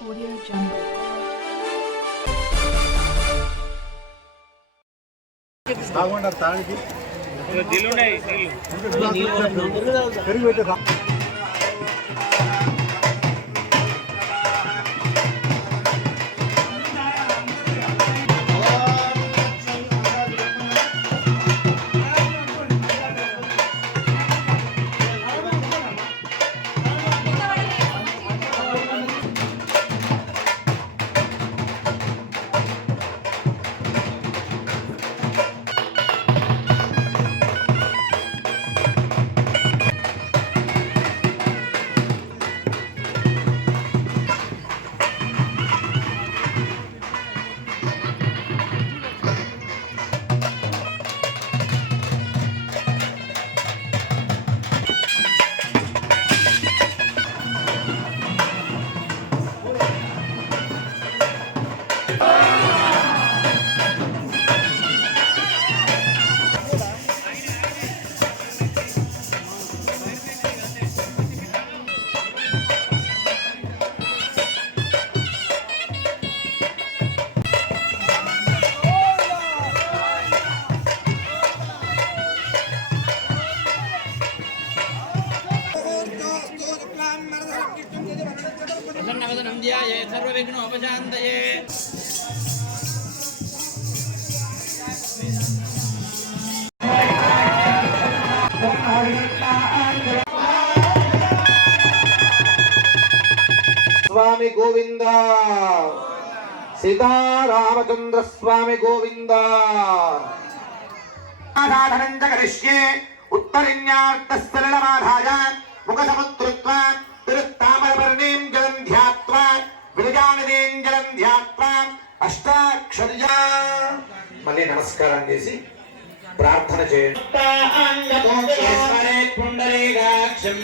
Audio Jungle. తాగమంటారు తాగడానికి పెరిగి పెట్టే స్వామి గోవింద. సీతారామచంద్ర స్వామి గోవింద. సాధనం చ కరిష్యే ఉత్తరిణ్యార్థస్థలమాధాయ ముఖ సముద్రుత్వా తిరుత్తామరవర్ణీం జలం ధ్యాత్వా విరజానదీం జలం ధ్యాత్వా అష్టాక్షర్యా. మళ్ళీ నమస్కారం చేసి ప్రార్థన చేయండి. పుండరీకాక్షం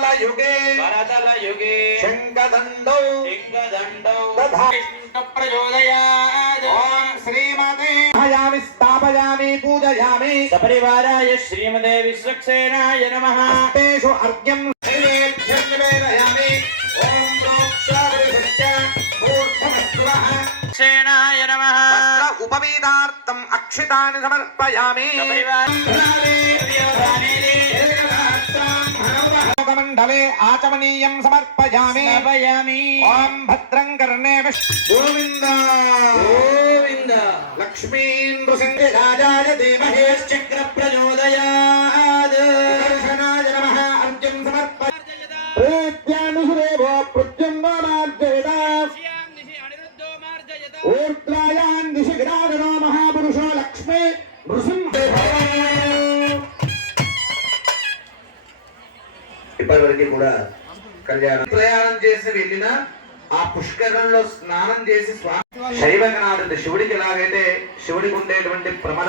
తల యుగే. వరదల యుగే. శంఖదండౌ. దధా ప్రచోదయాద్ ఓం శ్రీమతే. హయామి స్థాపయామి పూజయామి. సపరివారాయ శ్రీమదే విశ్వక్సేనాయ నమః. తేషు అర్ఘ్యం. నైవేద్యం నివేదయామి. ఓం ప్రోక్షాభిషక్య మూర్ధమస్వః సేనాయ నమః. వస్త్ర ఉపవీదార్థం అక్షితాని సమర్పయామి. మండలే ఆచమనీయం సమర్పయామి సమర్పయామి ఓం భద్రం కర్ణే విష్ణు గోవింద! గోవింద! లక్ష్మీంద్ర సింహాయ ఇప్పటివరకు కూడా కళ్యాణం. ప్రయాణం చేసి వెళ్ళిన ఆ పుష్కరంలో స్నానం చేసి స్వామి శైవగనాథుడు శివుడికి ఎలాగైతే శివుడికి ఉండేటువంటి ప్రమల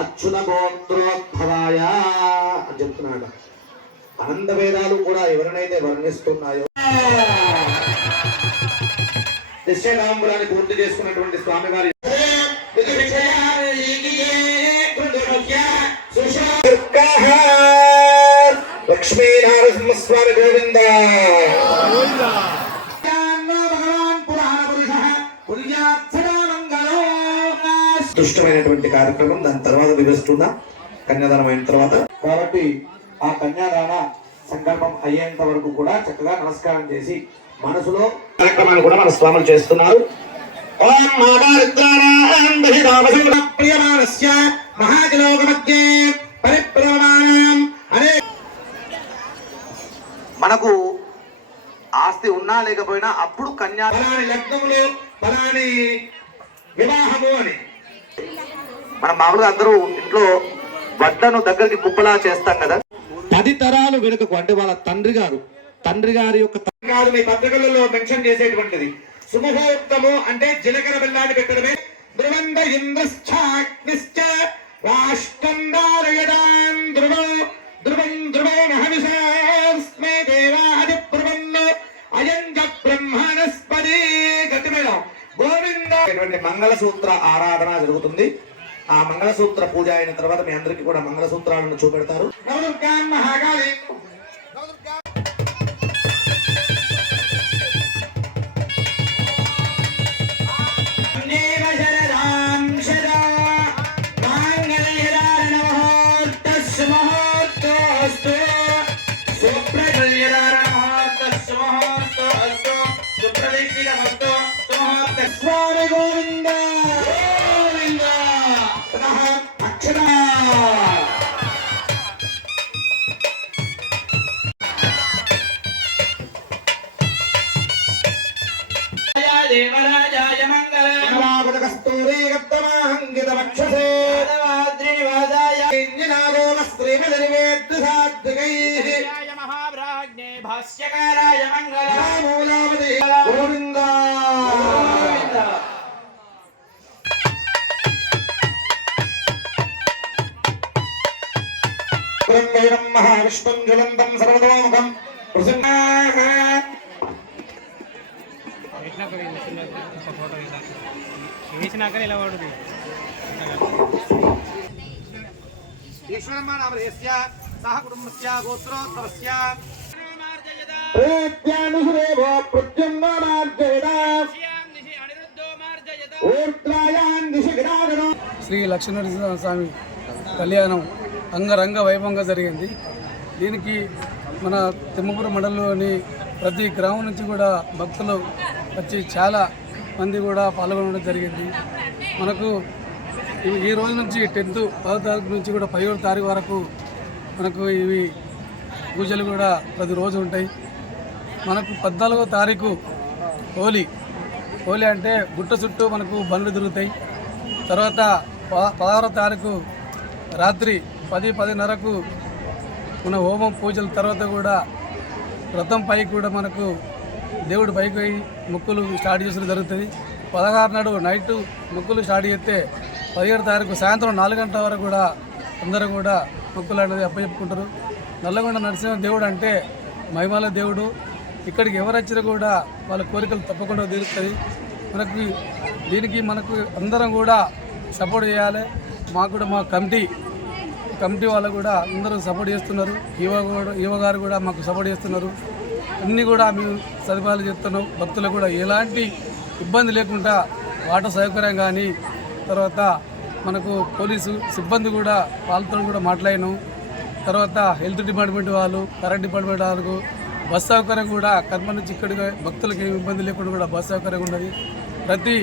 అచ్యుత గోత్రోద్భవాయ అని చెప్తున్నాడు. అనంత వేదాలు కూడా ఎవరినైతే వర్ణిస్తున్నాయో నిశ్చయనాంబులాన్ని పూర్తి చేసుకున్నటువంటి స్వామివారి లక్ష్మీనారసింహస్వామి లక్ష్మీ గోవింద. ఉత్కృష్టమైనటువంటి కార్యక్రమం దాని తర్వాత వివరిస్తున్నా కన్యాదానం అయిన తర్వాత. కాబట్టి ఆ కన్యాదాన సంకల్పం అయ్యేంత వరకు కూడా చక్కగా నమస్కారం చేసి మనసులో కార్యక్రమాన్ని కూడా మన స్వాములు చేస్తున్నారు. ఓం మహారుద్రాణాం ప్రియమానస్య మహాజలోకమధ్యే అనే మనకు ఆస్తి ఉన్నా లేకపోయినా అప్పుడు కన్యా ఫలాని లగ్నములు ఫలాని వివాహము అని మనం మామూలుగా అందరూ ఇంట్లో వడ్లను దగ్గరికి కుప్పలా చేస్తాం కదా. పది తరాలు వెనుకకు అంటే వాళ్ళ తండ్రి గారు తండ్రి గారి యొక్క గారు మీ పత్రికలలో మెన్షన్ చేసేటువంటిది. సుముహూర్తము అంటే జీలకర్ర బెల్లాన్ని పెట్టడమే. ధ్రువంద ఇంద్రశ్చాగ్నిశ్చ రాష్ట్రం దారయదాన్ ధ్రువ ధ్రువం ధ్రువో మహవిషాస్మే దేవాది బ్రువన్ అయం చ బ్రహ్మణస్పతి గట్టిమేళ గోవింద ఇటువంటి మంగళసూత్ర ఆరాధన జరుగుతుంది. ఆ మంగళసూత్ర పూజ అయిన తర్వాత మీ అందరికీ కూడా మంగళసూత్రాలను చూపెడతారు. మహాకాళి. సాత్వికైః మహాభ్రాజ్ఞే భాష్యకారాయ మంగళం. మూలావతి గోవింద. బ్రహ్మేణం మహావిష్ణుం జ్వలంతం సర్వతోముఖం ప్రసన్నాః. వేసినాక నిలబడుతుంది ఈశ్వరమ్మానామధేయస్య సహ కుటుంబస్య గోత్రోత్తరస్య ప్రేత్యానుసురేవో ప్రత్యుంగమార్జయత ఊర్ధ్వాయాన్ దిశ గిరాగణం శ్రీ లక్ష్మీనరసింహ స్వామి కళ్యాణం అంగరంగ వైభవంగా జరిగింది. దీనికి మన తిమ్మపురం మండలంలోని ప్రతి గ్రామం నుంచి కూడా భక్తులు వచ్చి చాలా మంది కూడా పాల్గొనడం జరిగింది. మనకు ఈ- ఈ రోజు నుంచి టెన్త్ పదో తారీఖు నుంచి కూడా పదిహేడు తారీఖు వరకు మనకు ఇవి పూజలు కూడా ప్రతిరోజు ఉంటాయి. మనకు పద్నాలుగో తారీఖు హోలీ. హోలీ అంటే గుట్ట చుట్టూ మనకు బండ్లు తిరుగుతాయి. తర్వాత ప- పదహారో తారీఖు రాత్రి పది పదిన్నరకు మన హోమం పూజల తర్వాత కూడా రథం పైకి కూడా మనకు దేవుడు పైకి పోయి మొక్కులు స్టార్ట్ చేసిన జరుగుతుంది. పదహారు నాడు నైట్ మొక్కులు స్టార్ట్ చేస్తే పదిహేడు తారీఖు సాయంత్రం నాలుగు గంటల వరకు కూడా అందరూ కూడా మొక్కులు అప్పచెప్పుకుంటారు. నల్లగొండ నరసింహ దేవుడు అంటే మహిమాల దేవుడు. ఇక్కడికి ఎవరు వచ్చినా కూడా వాళ్ళ కోరికలు తప్పకుండా తీరుతుంది మనకి దీనికి మనకు అందరం కూడా సపోర్ట్ చేయాలి. మాకు కూడా మా కమిటీ కమిటీ వాళ్ళు కూడా అందరూ సపోర్ట్ చేస్తున్నారు. యువ కూడా ఈవో గారు కూడా మాకు సపోర్ట్ చేస్తున్నారు. అన్నీ కూడా మేము సదుపాయాలు చేస్తున్నాం భక్తులకు కూడా ఎలాంటి ఇబ్బంది లేకుండా వాటర్ సౌకర్యం కానీ తర్వాత మనకు పోలీసు సిబ్బంది కూడా వాళ్ళతో కూడా మాట్లాడాను. తర్వాత హెల్త్ డిపార్ట్మెంట్ వాళ్ళు కరెంట్ డిపార్ట్మెంట్ వాళ్ళకు బస్ సౌకర్యం కూడా కర్మ నుంచి ఇక్కడికి భక్తులకు ఏమి ఇబ్బంది లేకుండా కూడా బస్ సౌకర్యం ఉన్నది. ప్రతి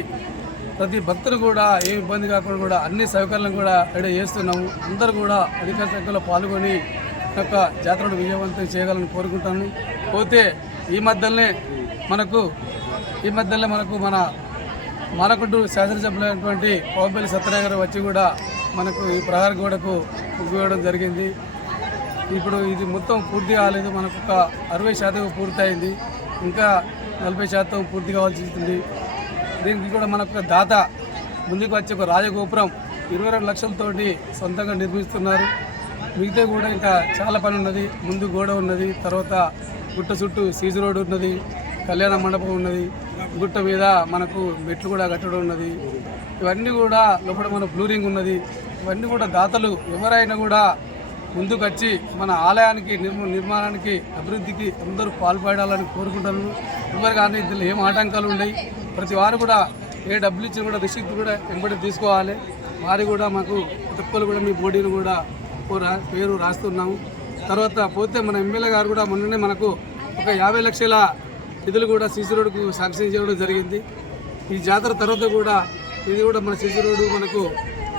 ప్రతి భక్తులు కూడా ఏ ఇబ్బంది కాకుండా కూడా అన్ని సౌకర్యాలను కూడా రెడీ చేస్తున్నాము. అందరూ కూడా అధిక సంఖ్యలో పాల్గొని యొక్క జాతరను విజయవంతం చేయగలని కోరుకుంటాను. పోతే ఈ మధ్యలోనే మనకు ఈ మధ్యలో మనకు మన మానకుంటూ శాసనసభ్యులైనటువంటి పవన్పల్లి సత్యనారాయణ గారు వచ్చి కూడా మనకు ఈ ప్రహార గోడకు ముగ్గువేయడం జరిగింది. ఇప్పుడు ఇది మొత్తం పూర్తి కాలేదు. మనకు ఒక అరవై శాతం పూర్తయింది. ఇంకా నలభై శాతం పూర్తి కావాల్సి ఉంది దీనికి కూడా మనకు ఒక దాత ముందుకు వచ్చే ఒక రాజగోపురం ఇరవై రెండు లక్షలతోటి సొంతంగా నిర్మిస్తున్నారు. మిగతా కూడా ఇంకా చాలా పని ఉన్నది. ముందు గోడ ఉన్నది. తర్వాత గుట్ట చుట్టూ సీజు రోడ్ ఉన్నది. కళ్యాణ మండపం ఉన్నది. గుట్ట మీద మనకు మెట్లు కూడా కట్టడం ఉన్నది. ఇవన్నీ కూడా లోపల మన బ్లూరింగ్ ఉన్నది. ఇవన్నీ కూడా దాతలు ఎవరైనా కూడా ముందుకు వచ్చి మన ఆలయానికి నిర్మాణానికి అభివృద్ధికి అందరూ పాల్పడాలని కోరుకుంటాను. ఎవరు కానీ ఇందులో ఏం ఆటంకాలు ఉన్నాయి ప్రతి వారు కూడా ఏ డబ్బులు ఇచ్చినా కూడా రిసిప్ట్ కూడా వెంబడి తీసుకోవాలి. వారు కూడా మాకు ఒక్కరు కూడా మీ బోడీని కూడా రా- పేరు రాస్తున్నాము. తర్వాత పోతే మన ఎమ్మెల్యే గారు కూడా మొన్ననే మనకు ఒక యాభై లక్షల నిధులు కూడా సీసీ సాక్షి శాంక్షన్ చేయడం జరిగింది. ఈ జాతర తర్వాత కూడా ఇది కూడా మన సీసీ రోడ్డు మనకు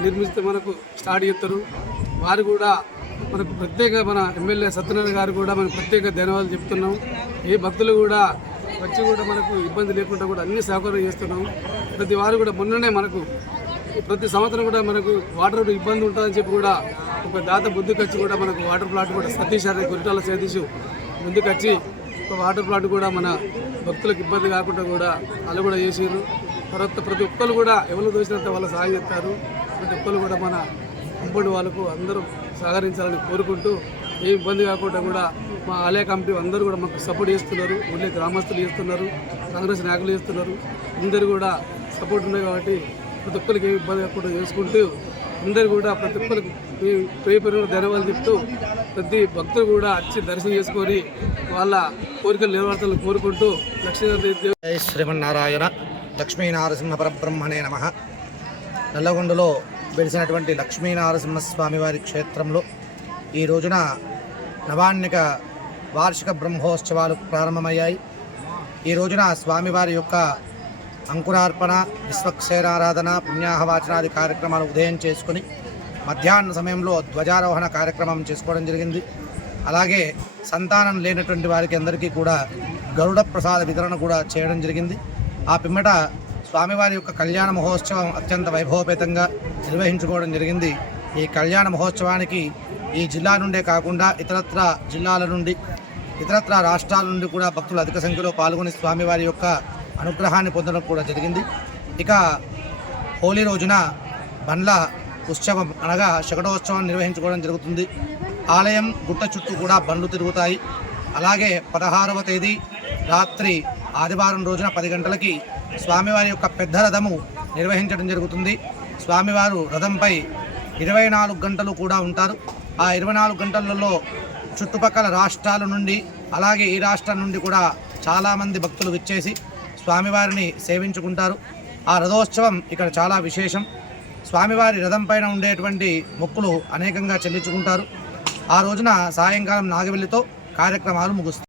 నిర్మిస్తే మనకు స్టార్ట్ చేస్తారు. వారు కూడా మనకు ప్రత్యేక మన ఎమ్మెల్యే సత్యనారాయణ గారు కూడా మనకు ప్రత్యేక ధన్యవాదాలు చెప్తున్నాం. ఏ భక్తులు కూడా వచ్చి కూడా మనకు ఇబ్బంది లేకుండా కూడా అన్ని సహకారం చేస్తున్నాం. ప్రతి వారు కూడా మొన్ననే మనకు ప్రతి సంవత్సరం కూడా మనకు వాటర్ ఇబ్బంది ఉంటుందని చెప్పి కూడా ఒక దాత బుద్ధికొచ్చి కూడా మనకు వాటర్ ప్లాంట్ కూడా సతీష్ అనే గురిటాల సతీష్ ముందుకొచ్చి ఒక వాటర్ ప్లాంట్ కూడా మన భక్తులకు ఇబ్బంది కాకుండా కూడా వాళ్ళు కూడా చేసారు తర్వాత ప్రతి ఒక్కరు కూడా ఎవరు దోచినంత వాళ్ళు సహాయం చేస్తారు. ప్రతి ఒక్కరు కూడా మన కంపౌండ్ వాళ్ళకు అందరూ సహకరించాలని కోరుకుంటూ ఏ ఇబ్బంది కాకుండా కూడా మా ఆలయ కమిటీ అందరూ కూడా మాకు సపోర్ట్ చేస్తున్నారు. ఉండే గ్రామస్తులు చేస్తున్నారు. కాంగ్రెస్ నాయకులు చేస్తున్నారు. అందరూ కూడా సపోర్ట్ ఉన్నాయి కాబట్టి ప్రతి ఒక్కరికి ఏ ఇబ్బంది కాకుండా చేసుకుంటూ అందరూ కూడా ప్రతి ఒక్కరికి పే- పేరు పేరు ప్రతి భక్తులు కూడా వచ్చి దర్శనం చేసుకొని వాళ్ళ కోరికలు నెరవేర్చాలని కోరుకుంటూ లక్ష్మీ దేవ శ్రీమన్నారాయణ. లక్ష్మీనారసింహ పరబ్రహ్మణే నమ. నల్లగొండలో వెలిసినటువంటి లక్ష్మీనారసింహస్వామి వారి క్షేత్రంలో ఈ రోజున నవాన్నిక వార్షిక బ్రహ్మోత్సవాలు ప్రారంభమయ్యాయి. ఈ రోజున స్వామివారి యొక్క అంకురార్పణ విశ్వక్షేరారాధన పుణ్యాహవాచనాది కార్యక్రమాలు ఉదయం చేసుకుని మధ్యాహ్న సమయంలో ధ్వజారోహణ కార్యక్రమం చేసుకోవడం జరిగింది. అలాగే సంతానం లేనటువంటి వారికి అందరికీ కూడా గరుడ ప్రసాద వితరణ కూడా చేయడం జరిగింది. ఆ పిమ్మట స్వామివారి యొక్క కళ్యాణ మహోత్సవం అత్యంత వైభవపేతంగా నిర్వహించుకోవడం జరిగింది. ఈ కళ్యాణ మహోత్సవానికి ఈ జిల్లా నుండే కాకుండా ఇతరత్ర జిల్లాల నుండి ఇతరత్ర రాష్ట్రాల నుండి కూడా భక్తులు అధిక సంఖ్యలో పాల్గొని స్వామివారి యొక్క అనుగ్రహాన్ని పొందడం కూడా జరిగింది. ఇక హోలీ రోజున బండ్ల ఉత్సవం అనగా శకటోత్సవం నిర్వహించుకోవడం జరుగుతుంది. ఆలయం గుట్ట చుట్టూ కూడా బండ్లు తిరుగుతాయి. అలాగే పదహారవ తేదీ రాత్రి ఆదివారం రోజున పది గంటలకి స్వామివారి యొక్క పెద్ద రథము నిర్వహించడం జరుగుతుంది. స్వామివారు రథంపై ఇరవై నాలుగు గంటలు కూడా ఉంటారు. ఆ ఇరవై నాలుగు గంటలలో చుట్టుపక్కల రాష్ట్రాల నుండి అలాగే ఈ రాష్ట్రం నుండి కూడా చాలామంది భక్తులు విచ్చేసి స్వామివారిని సేవించుకుంటారు. ఆ రథోత్సవం ఇక్కడ చాలా విశేషం. స్వామివారి రథం పైన ఉండేటువంటి మొక్కులు అనేకంగా చెల్లించుకుంటారు. ఆ రోజున సాయంకాలం నాగవెల్లితో కార్యక్రమాలు ముగుస్తాయి.